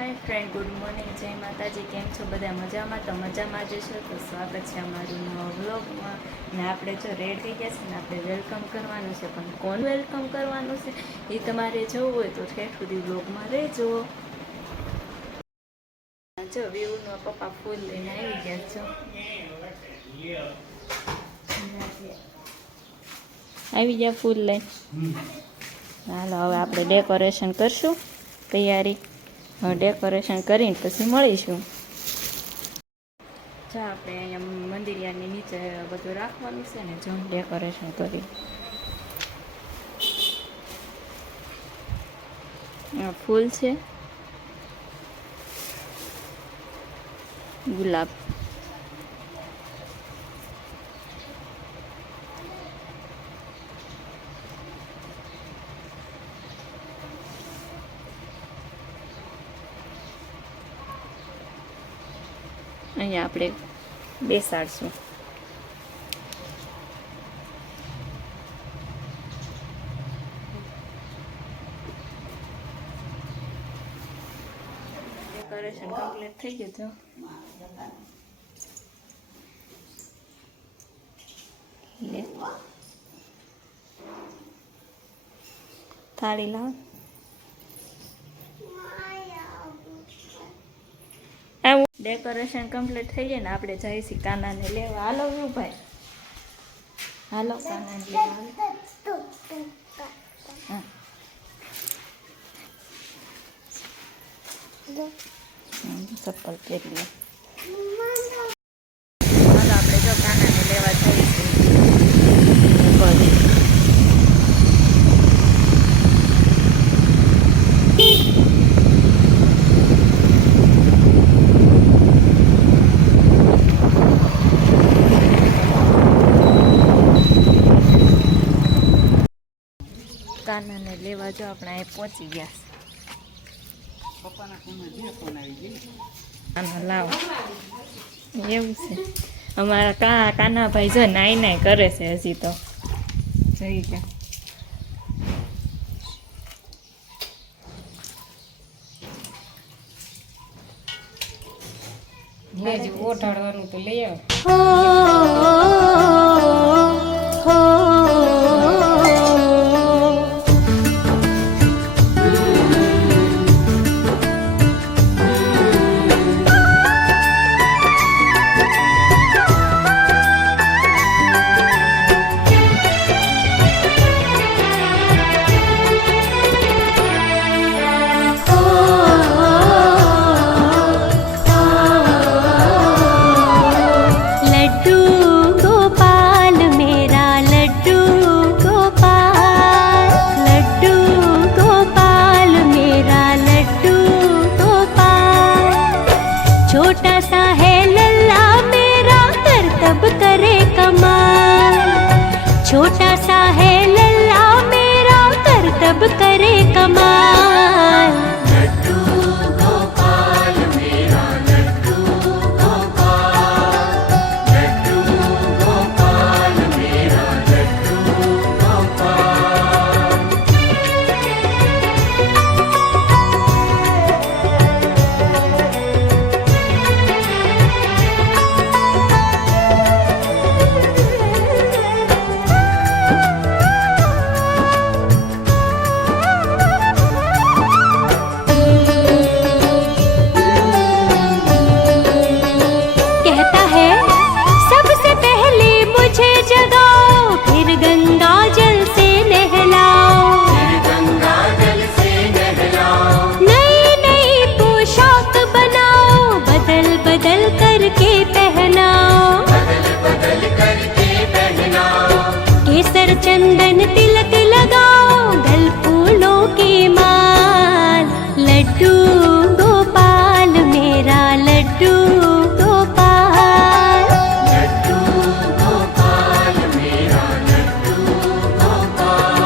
Hi friend, good morning, जय माताजी। केम छो बधा मजामां? तो मजामां ज छो तो स्वागत है अमारू नवा व्लॉगमां। ने आपणे जो रेड थई गया छे ने आपणे वेलकम करवानुं छे, पण कोण वेलकम करवानुं छे ए तमारे जोवुं होय तो ठेठ सुधी व्लॉगमां रहेजो। जो वीवुनो पप्पा फूल लईने આવી ગયા છો। આવી ગયા ફૂલ લઈને। હાલો હવે આપણે ડેકોરેશન કરશું, તૈયારી। હવે ડેકોરેશન કરીને પછી મળીશું। જો આપણે અહીંયા મંદિરિયાની નીચે બધું રાખવાનું છે ને, જો ડેકોરેશન કરી ફૂલ છે, ગુલાબ, અહીંયા આપણે બેસાડશું। ડેકોરેશન કમ્પ્લીટ થઈ ગયું તો લે થાળી લાવ। डेकोरेशन कम्प्लीट थी जाए ने आपणे जाईए काना ने लेवा। हालो व्यू भाई, हालो काना ने लेवा। हाँ चप्पल पहर लिया। हालो आपणे जो काना ने लेवा जाईए। काना ने लेवा जो अपना पहुंची गया। लाव एवं से अमारा काना भाई जो नाई नाई करे से हजी तो जई गया। ओठाड़वानुं तो लई आव। छोटा सा है लल्ला मेरा करतब करे कमाल, छोटा सा है लल्ला मेरा करतब करे कमाल। लड्डू गोपाल मेरा लड्डू गोपाल, लड्डू गोपाल मेरा लड्डू चंदन तिलक लगाओ, गल फूलों की माल। लड्डू गोपाल मेरा लड्डू गोपाल, लड्डू गोपाल मेरा लड्डू गोपाल।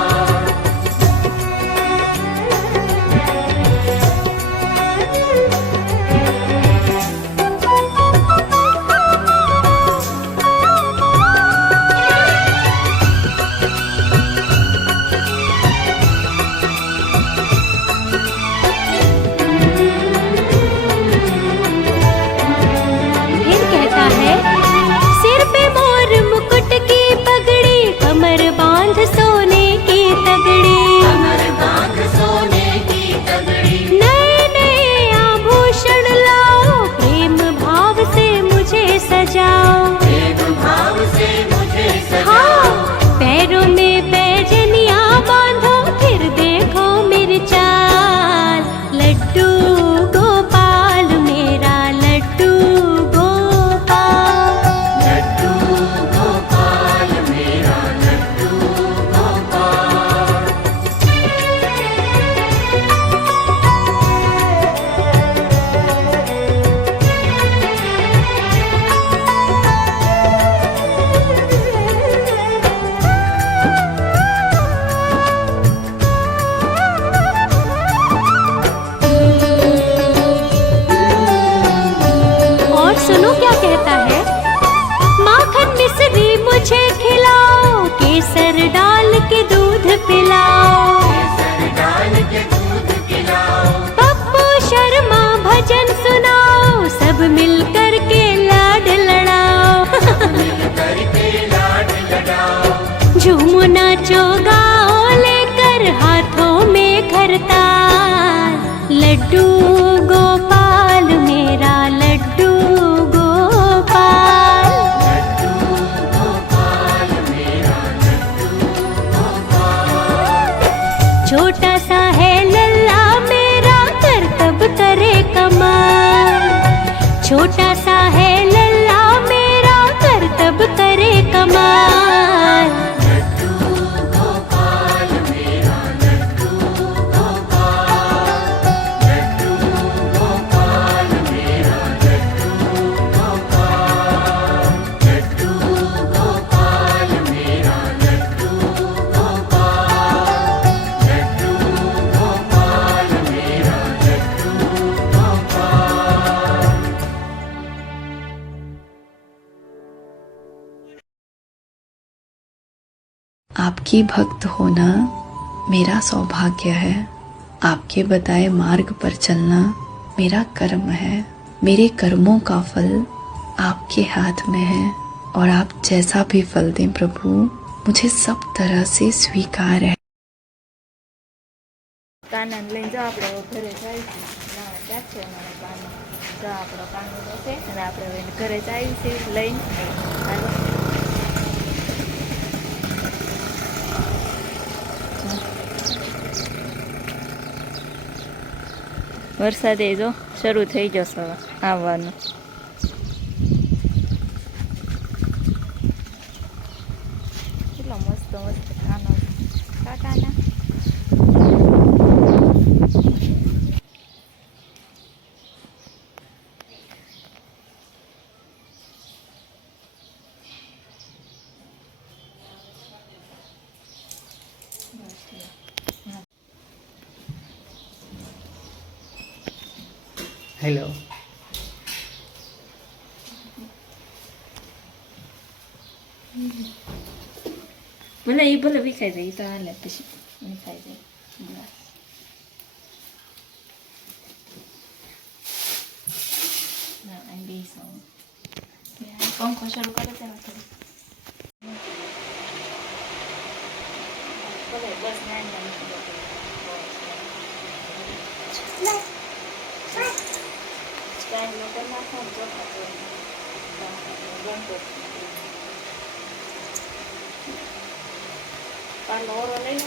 गोपाल मेरा लड्डू गोपाल। छोटा सा है लल्ला मेरा करतब करे कमाल। छोटा सा है लल्ला मेरा करतब करे कमाल। आपकी भक्त होना मेरा सौभाग्य है। आपके बताए मार्ग पर चलना मेरा कर्म है। मेरे कर्मों का फल आपके हाथ में है और आप जैसा भी फल दें प्रभु, मुझे सब तरह से स्वीकार है। કાનાને લઈને જો આપણે ઘરે જઈશું. ના ક્યાં છે અમારો કાનો? જો આપણો કાનો છે અને આપણે હવે ઘરે જઈશું લઈને. હાલો વરસાદે જો શરૂ થઈ જશે હવે આવવાનું. કેટલો મસ્ત મસ્ત કાનો કાકાના. હેલો. ભલે એ ભલે વિખાઈ જાય એ તો હાલે પછી વિખાઈ જાય. ના આ બે સૌ પંખો શરૂ કરે છે બસ પાલો ઓરો લઈ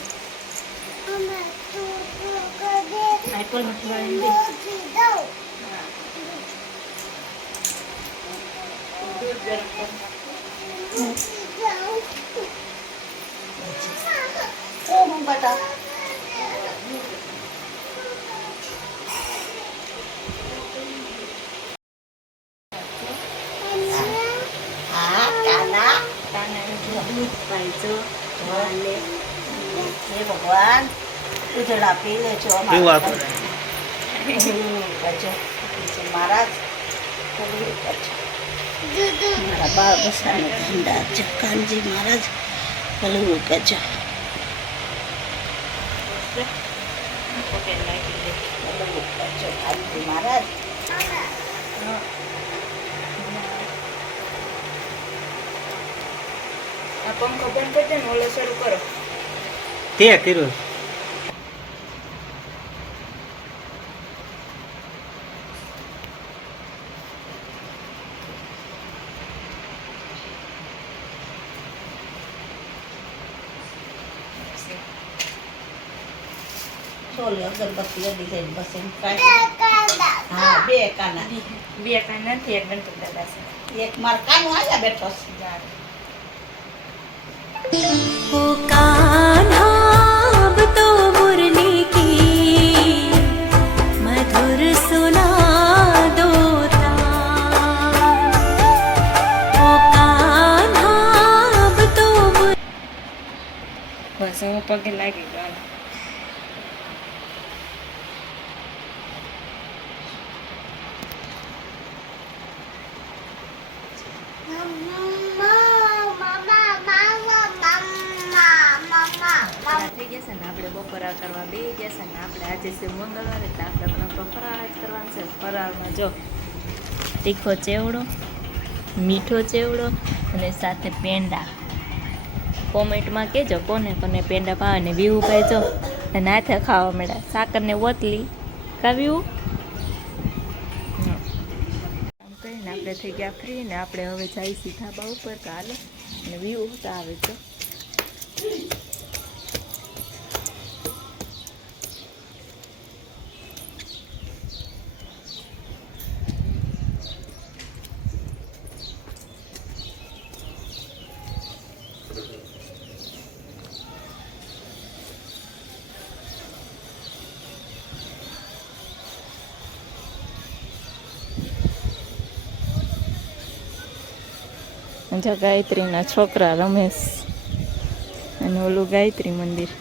આઈપલ નથી વાળી દે. દૂધ ગરમ બટા હે ભગવાન ઉજળા પી લેજો કેવું કરજો મહારાજ મારા બાળ બસાને ધંધા આપજો કાનજી મહારાજ ભલું કરજો ભલું કરજો કાનજી મહારાજ. આ પંખો બંધ કરી દે ને ઓલો શરૂ કરો. તે કર્યું. છોલે અગરબત્તી અડી ગઈ બસ એમ હા બે કાના બે કાંઈ નથી એક ગણપત દાદા છે. એક માર કાનો આયા બેઠો છે. ओ कान्हा अब तो मुरली की मधुर सुना दो तान। ओ कान्हा अब तो બસ હું પગે લાગી ગયો. થઈ ગયા છે ને આપણે બપોરા કરવા બેસી ગયા છે ને આપણે આજે છે મંગળવાર એટલે આપણે પણ આપણો ફરાળ જ કરવાનો છે. ફરાળમાં જો તીખો ચેવડો, મીઠો ચેવડો અને સાથે પેંડા. કોમેન્ટમાં કહેજો કોને કોને પેંડા ભાવે ને. વિહુભાઈ જો અને હાથે ખાવા મળ્યા સાકરને ઓતલી કાવ્યું કરીને આપણે થઈ ગયા ફ્રી ને આપણે હવે જઈ સીધા ધાબા ઉપર તો હાલો અને વ્યૂ તો આવે તો જો ગાયત્રીના છોકરા રમેશ અને ઓલું ગાયત્રી મંદિર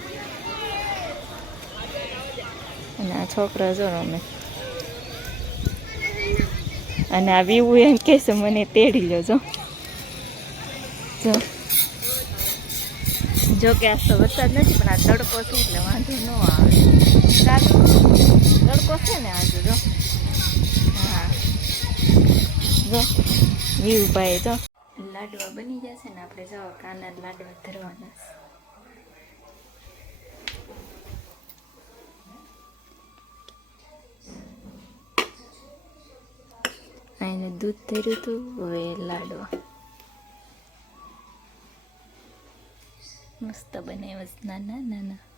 અને આ છોકરા જો રમે અને આ વ્યૂ એમ કહે છે મને તેડી લો જો જો કે આ તો વરસાદ નથી પણ આ તડકો છે એટલે વાંધો ન આવે તડકો છે ને આજે જો હા જો વ્યૂ ભાઈ જો લાડવા બની જશે ને આપણે જાઓ કાના લાડવા ધરવાના એને દૂધ ધર્યું હતું હવે લાડવા મસ્ત બનાવ્યા નાના નાના